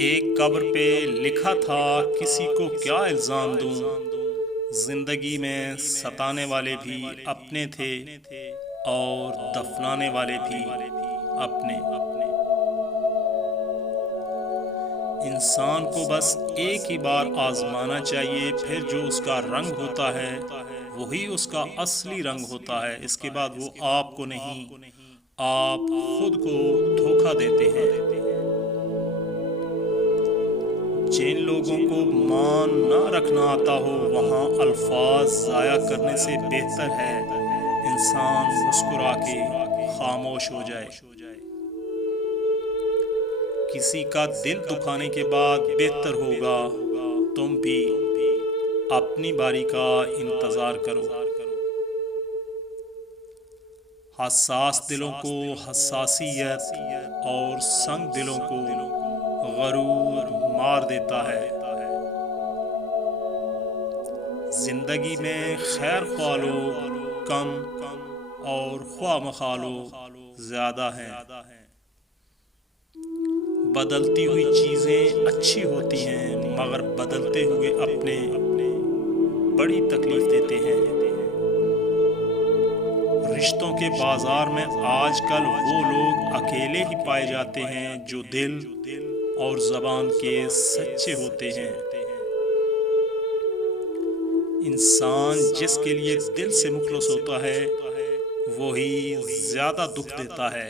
एक कब्र पे लिखा था, किसी को क्या इल्ज़ाम दूं, जिंदगी में सताने वाले भी अपने थे और दफनाने वाले भी अपने। इंसान को बस एक ही बार आजमाना चाहिए, फिर जो उसका रंग होता है वही उसका असली रंग होता है। इसके बाद वो आपको नहीं, आप खुद को धोखा देते हैं। जिन लोगों को मान ना रखना आता हो, वहाँ अल्फाज ज़ाया करने से बेहतर है इंसान मुस्कुरा के खामोश हो जाए। किसी का दिल दुखाने के बाद बेहतर होगा तुम भी अपनी बारी का इंतज़ार करो। हसास दिलों को हसासियत और संग दिलों को गरूर मार देता है। जिंदगी में खैर ख्वाह लोग कम और ख्वाह मख्वाह लोग ज़्यादा हैं। बदलती हुई चीज़ें अच्छी होती हैं, मगर बदलते हुए अपने बड़ी तकलीफ देते हैं। रिश्तों के बाजार में आजकल वो लोग अकेले ही पाए जाते हैं जो दिल और ज़बान के सच्चे होते हैं। इंसान जिसके लिए दिल से मुखलस होता है वही ज़्यादा दुख देता है।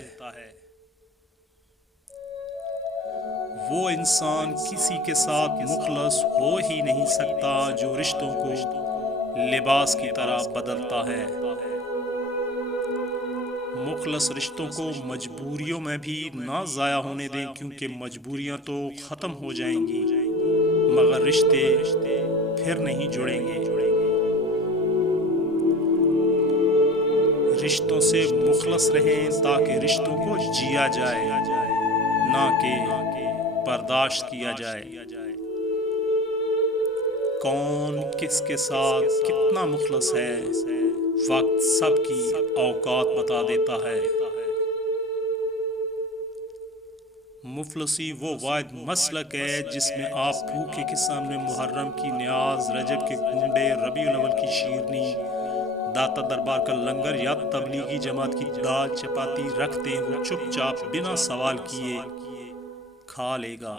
वो इंसान किसी के साथ मुखलस हो ही नहीं सकता जो रिश्तों को लिबास की तरह बदलता है। मुखलस रिश्तों को मजबूरियों में भी ना ज़ाया होने दें, क्योंकि मजबूरियां तो ख़त्म हो जाएंगी मगर रिश्ते फिर नहीं जुड़ेंगे। रिश्तों से मुखलस रहें ताकि रिश्तों को जिया जाए, ना कि बर्दाश्त किया जाए। कौन किसके साथ कितना मुखलस है, वक्त सबकी औकात बता देता है। मुफलसी वो वाहिद मसलक है जिसमें आप भूखे के सामने मुहर्रम की न्याज, रजब के कुंडे, रबीउल अव्वल की शीरनी, दाता दरबार का लंगर या तबलीगी जमात की दाल चपाती रख दें, वो चुपचाप बिना सवाल किए खा लेगा।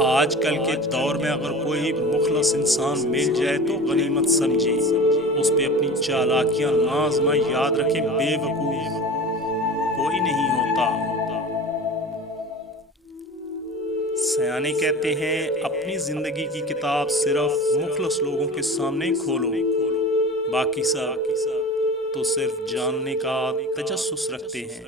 आजकल के दौर में अगर कोई मुखलस इंसान मिल जाए तो गनीमत समझे, उस पे अपनी चालाकियां ना आज़माएं। याद रखें, बेवकूफ कोई नहीं होता। सयाने कहते हैं, अपनी जिंदगी की किताब सिर्फ मुखलस लोगों के सामने खोलो, बाकी सब तो सिर्फ जानने का तजस्सुस रखते हैं।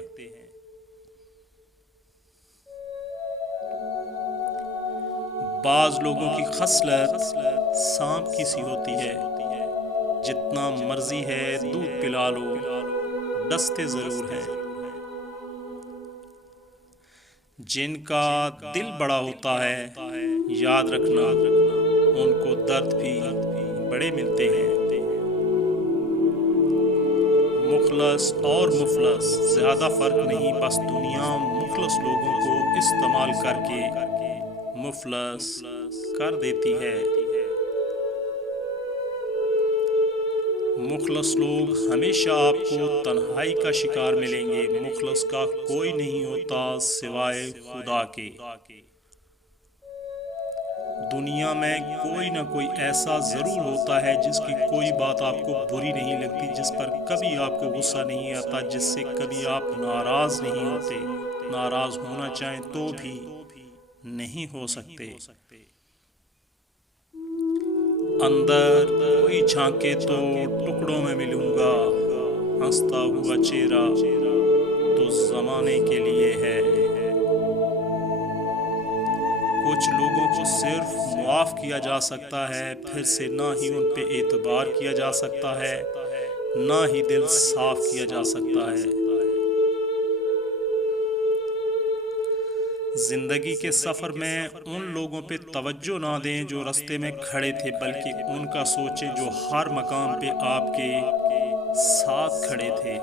बाज लोगों की खसलत सांप की सी होती है, जितना मर्जी है दूध पिला लो, डसते जरूर हैं। जिनका दिल बड़ा होता है, याद रखना उनको दर्द भी बड़े मिलते हैं। मुखलस और मुफलस ज़्यादा फ़र्क नहीं, बस दुनिया मुखलस लोगों को इस्तेमाल करके मुफलस कर देती है। मुखलस लोग हमेशा आपको तन्हाई का शिकार मिलेंगे। मुखलस का कोई नहीं होता सिवाय खुदा के। दुनिया में कोई ना कोई ऐसा ज़रूर होता है जिसकी कोई बात आपको बुरी नहीं लगती, जिस पर कभी आपको गुस्सा नहीं आता, जिससे कभी आप नाराज़ नहीं होते, नाराज़ होना चाहें तो भी नहीं हो सकते। अंदर कोई झांके तो टुकड़ों में मिलूंगा, हंसता हुआ चेहरा तो ज़माने के लिए है। कुछ लोगों को सिर्फ मुआफ़ किया जा सकता है, फिर से ना ही उन पे एतबार किया जा सकता है, ना ही दिल साफ किया जा सकता है। जिंदगी के सफ़र में उन लोगों पे तवज्जो ना दें जो रास्ते में खड़े थे, बल्कि उनका सोचें जो हर मकाम पे आपके साथ खड़े थे।